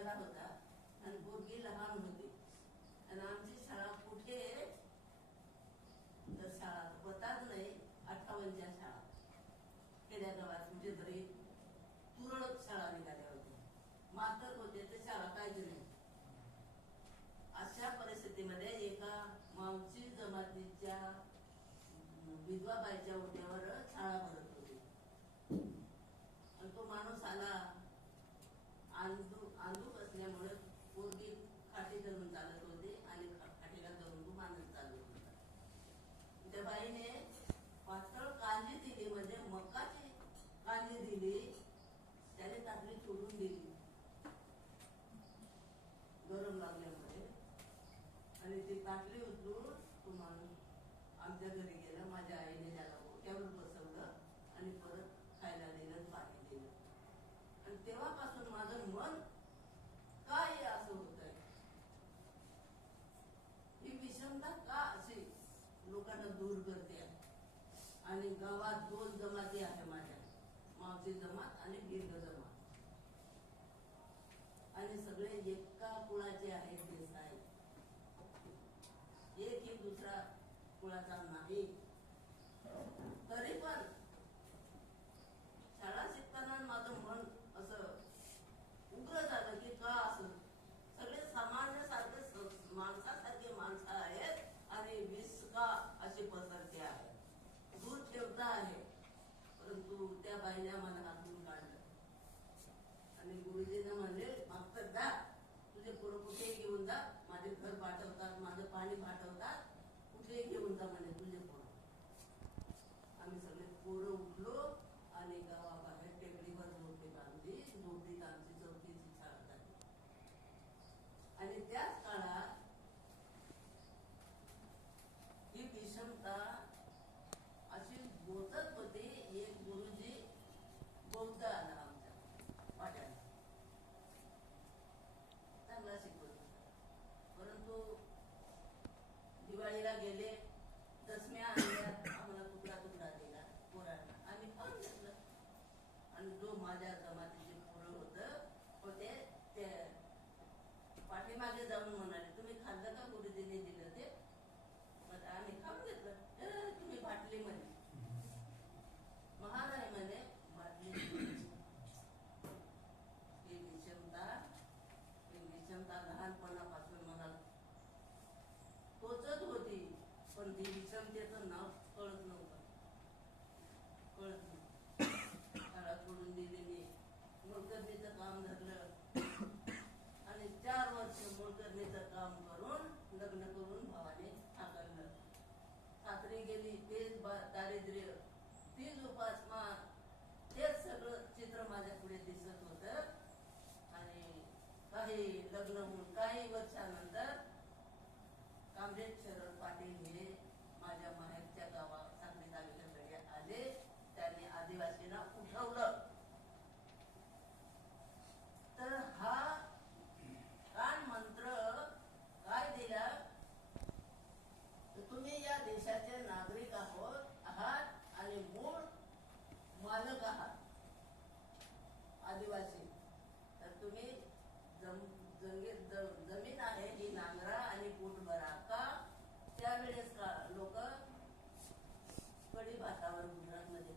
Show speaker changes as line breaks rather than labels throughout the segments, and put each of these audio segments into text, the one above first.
झाला होता. आणि पोरगी लहान होती. आणि आमची शाळा कुठे तर शाळा होताच नाही. अठ्ठावन्नच्या शाळा. खेड्यागावात म्हणजे तुरळक शाळा निघाल्या होत्या. मातर होते ते शाळा काहीच नाही. अशा परिस्थितीमध्ये एका मावशी जमातीच्या विधवाबाईच्या ओट्यावर सुद्धा का असे? लोकांना दूर करते. आणि गावात दोन जमाती आहे माझ्या. मावशी जमात आणि दीर्घ जमात. आणि सगळे एका कुळाचे आहेत ते एक ही दुसरा कुळाचा नाही. आणि त्याच काळात ही विषमता अशी बोलत होती एक गुरुजी बौद्ध आला आमच्या वाट्याला चांगला शिकवत परंतु दिवाळीला गेले दसम्या आणल्या आम्हाला तुकडा तुकडा दिला पोरांना आम्ही पण घेतलं. आणि जो माझ्या मागे जाऊन म्हणाले तुम्ही खाल्लं का गुरुजीने दिलं ते? मग आम्ही खाऊन घेतलं. तुम्ही बाटली म्हणे. महाग आहे म्हणे बाटली केली क्षमता केली लहानपणापासून मला पोचत होती पण ती विषमतेचं नाव कळत नव्हतं. कळत नव्हतं. घरात पडून दिली मी. मुलकर्णीचं काम धरलं. गंजेचं काम करून लग्न करून भावाने हाकललं खात्री गेली तेच दारिद्र्य तीच उपासमा तेच सगळं चित्र माझ्या पुढे दिसत होत. आणि काही लग्न होऊन काही वर्षानं सगळे वातावरण गुजरातमध्ये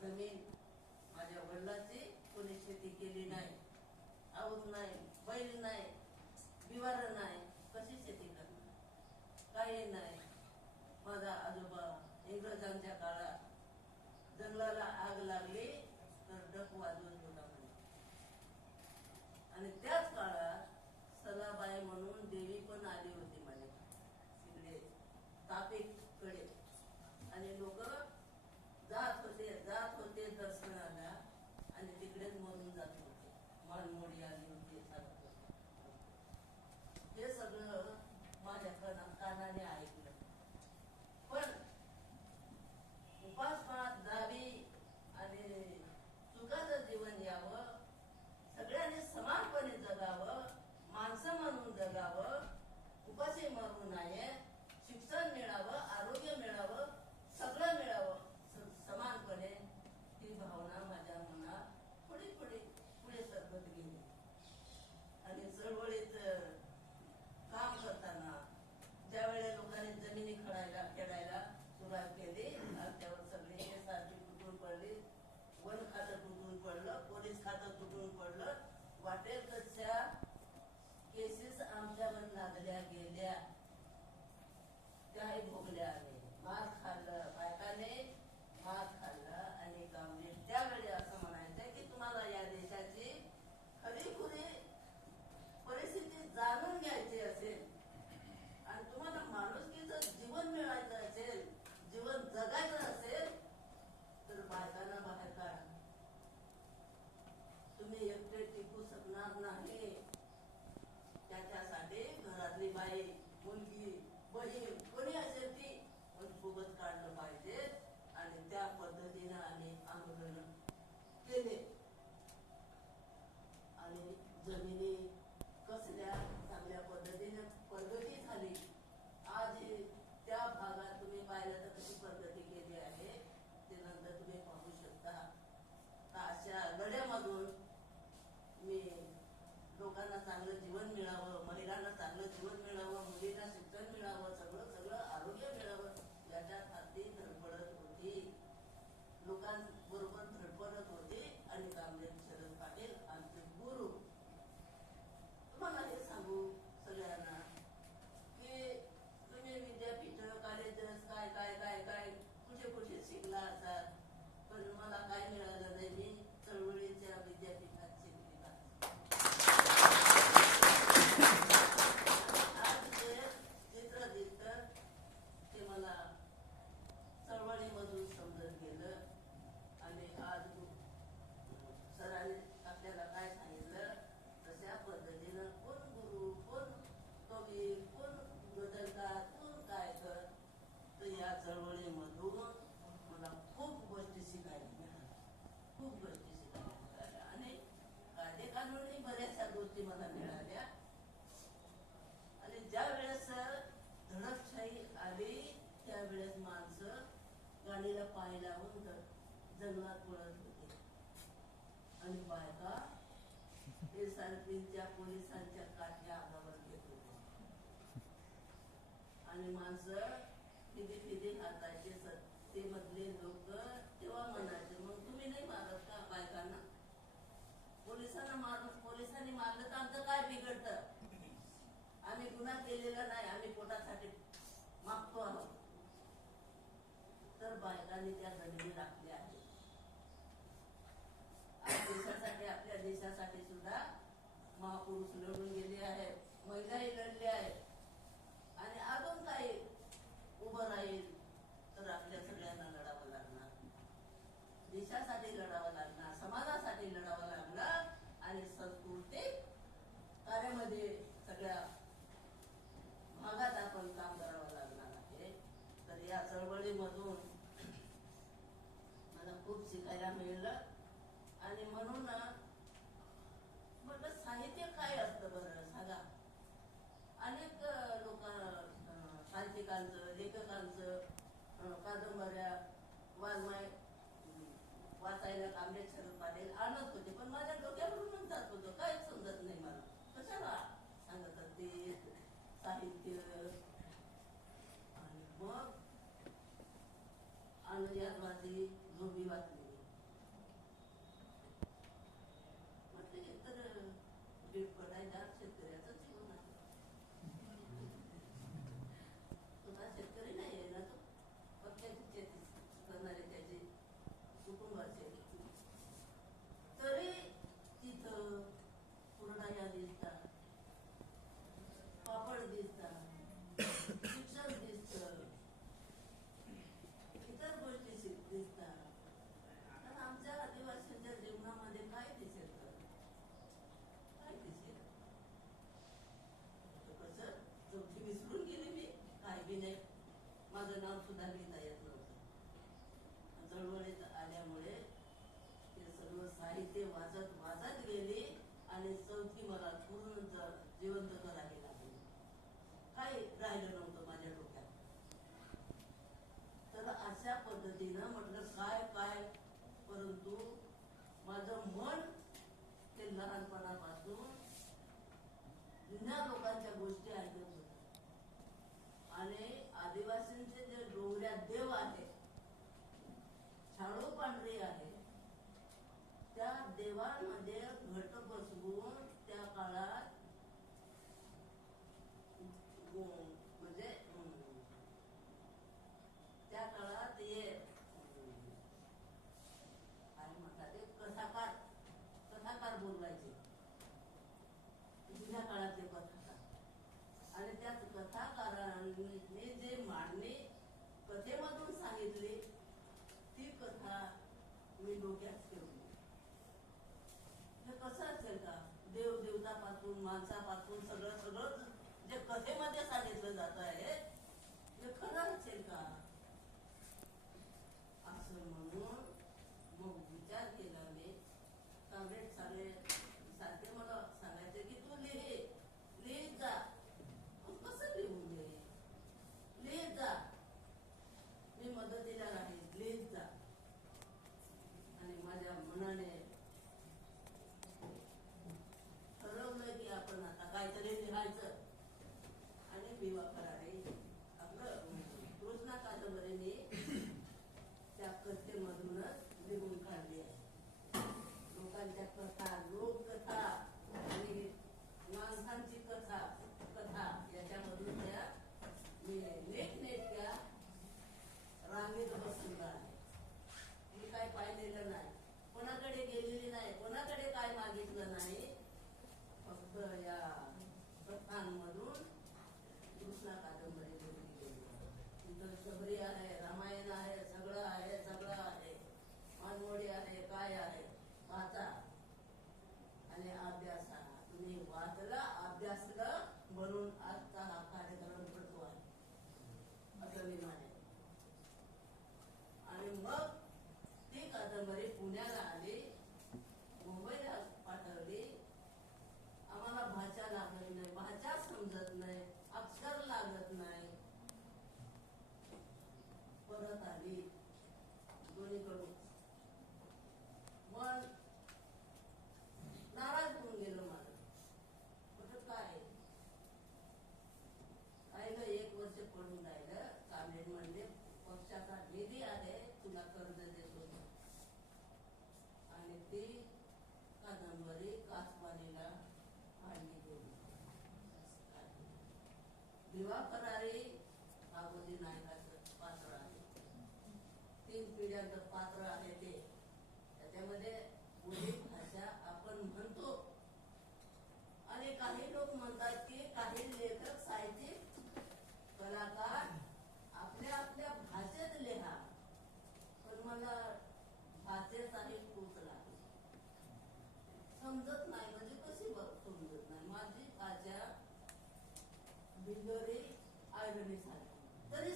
जमीन माझ्या वडिलांची कोणी शेती केली नाही. आऊस नाही बैल नाही बिवार नाही कशी शेती करणार? काही नाही. माझा आजोबा इंग्रजांच्या काळात जंगलाला आग लागली तर डक वाजवून ठेवला म्हणे. आणि त्याच काळात सलाबाई म्हणून everybody केलेलं नाही आम्ही पोटासाठी मागतो आहोत तर बायकांनी त्या घडवी राखल्या आहे देशासाठी आपल्या देशासाठी सुद्धा महापुरुष लढून गेले आहेत. महिलाही लढल्या आहेत. आंबेडकर पाटील आणत होते पण माझ्या डोक्यावरून म्हणतात होतं. काहीच समजत नाही मला. कशाला सांगतात ते साहित्य. आणि मग अनुयादवादी बहिणी माझं नाव सुद्धा घेता येत नव्हतं. चळवळीत आल्यामुळे ते सर्व साहित्य वाचत वाचत गेली आणि चौथी मला पूर्ण जिवंत करावी लागली. काही राहिलं नव्हतं माझ्या डोक्यात. तर अशा पद्धतीनं म्हटलं काय काय? परंतु माझं मन ते लहानपणापासून जुन्या लोकांच्या गोष्टी कथाकारांनी जे मांडणे कथेमधून सांगितले ती कथा मी डोक्यात ठेवली. हे कसं असेल का? देव देवता पासून माणसापासून सगळं सगळं जे कथेमध्ये सांगितलं जात आहे कथा लोककथा आणि माणसांची कथा कथा याच्यामधून त्या नेटनेटक्या रांगेत बसलेला आहे मी काय पाहिलेलं नाही. कोणाकडे गेलेली नाही. कोणाकडे काय मागितलं नाही. फक्त या बिंदोरी आयुर्वेदिक तरी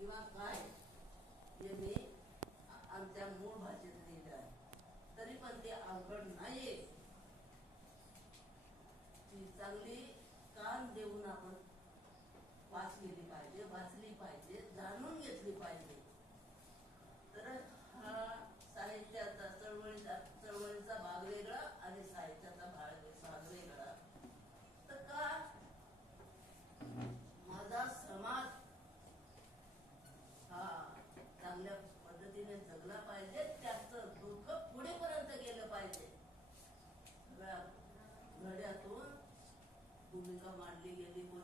किंवा काय? यांनी मी आमच्या मूळ भाषेत लिहिलं आहे. तरी पण ते अवघड नाहीये. ती चांगली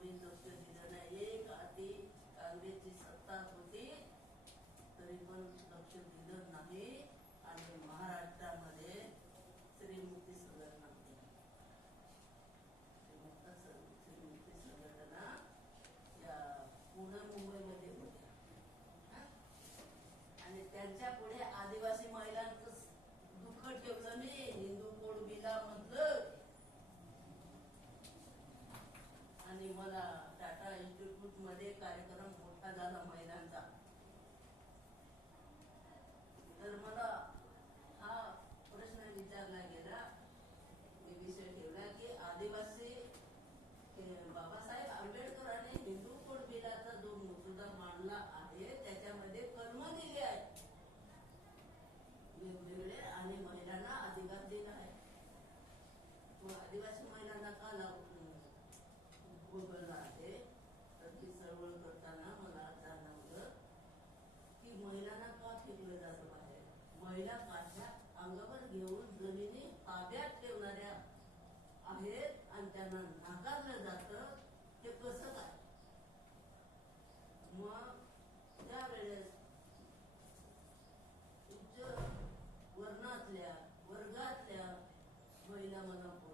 एक आधी सत्ता होती तरी आणि महाराष्ट्रामध्ये होती. संघटना या पुणे मुंबईमध्ये होत्या. आणि त्यांच्या पुढे मध्ये कार्यक्रम मोठा झाला महिलांचा 为那么呢？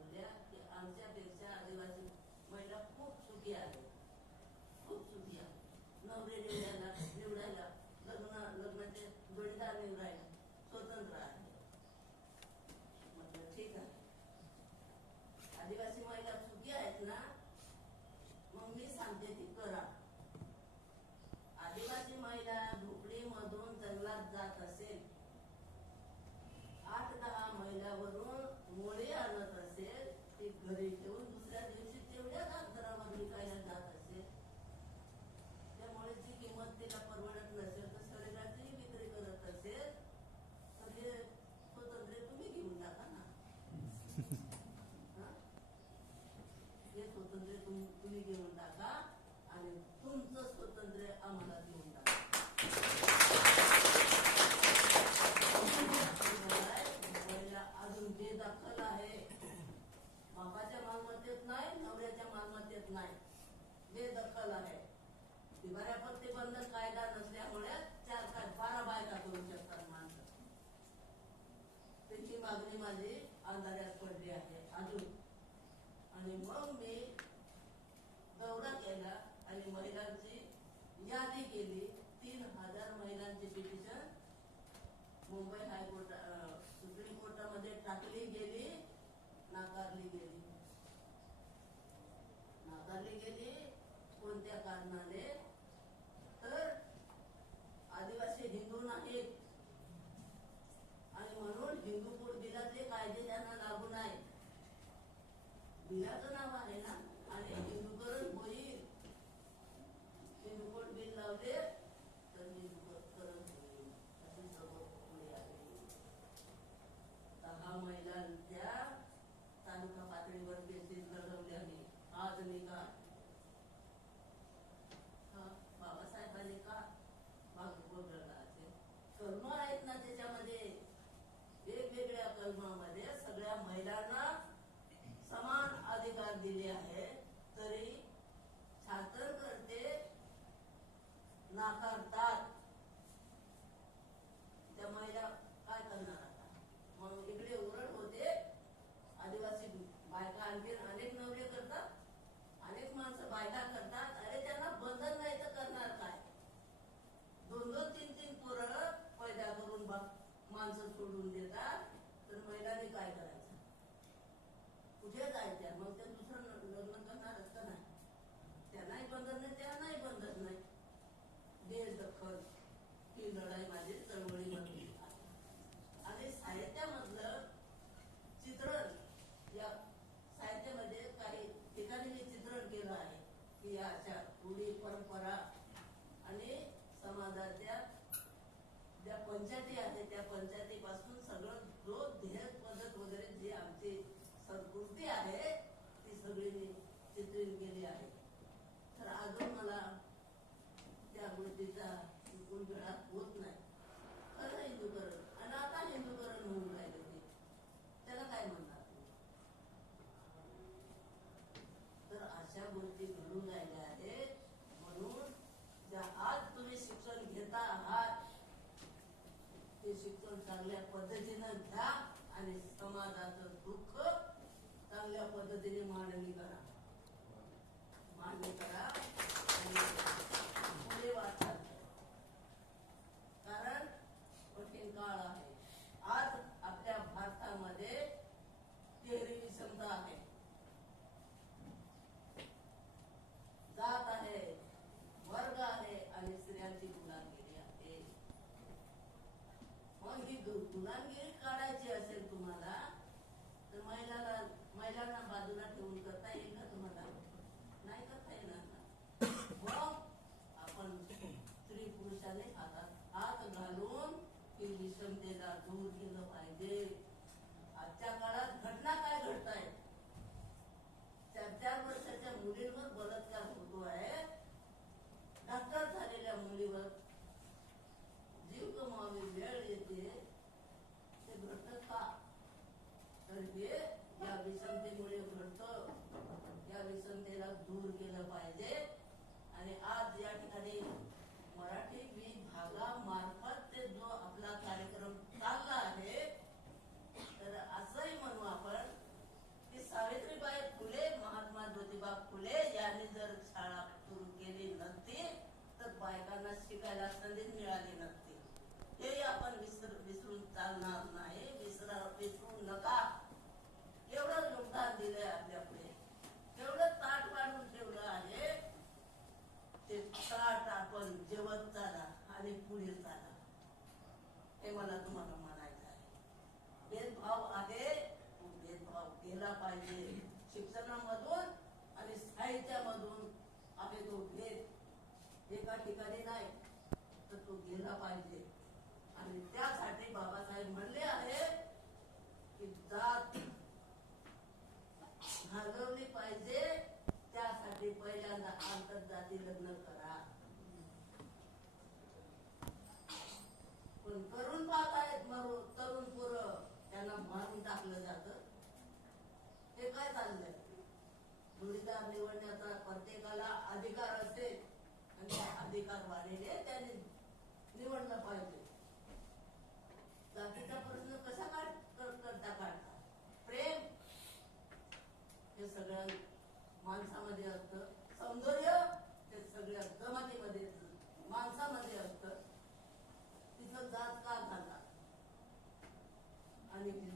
아니 의견에다가 아니 분서 आहे त्या. मग त्या दुसरं लग्न करणारच का नाही? त्या नाही बंधन नाही त्या नाही बंधन नाही. देश दखल ही लढाई माझी चांगल्या पद्धतीनं घ्या आणि समाजाचं दुःख चांगल्या पद्धतीने मांडणी करा. मांडणी करा. उद्देश एका ठिकाणी नाही तर तो गेला पाहिजे. आणि त्यासाठी बाबासाहेब म्हणले आहे की जात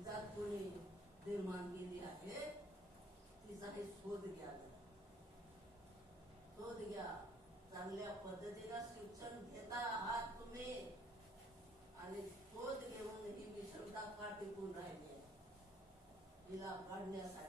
जात कोणी निर्माण गेली आहे तिचा काही शोध घ्या शोध घ्या. चांगल्या पद्धतीनं शिक्षण घेता आहात तुम्ही. आणि शोध घेऊन ही विषमता का टिकून राहिली तिला काढण्यासाठी.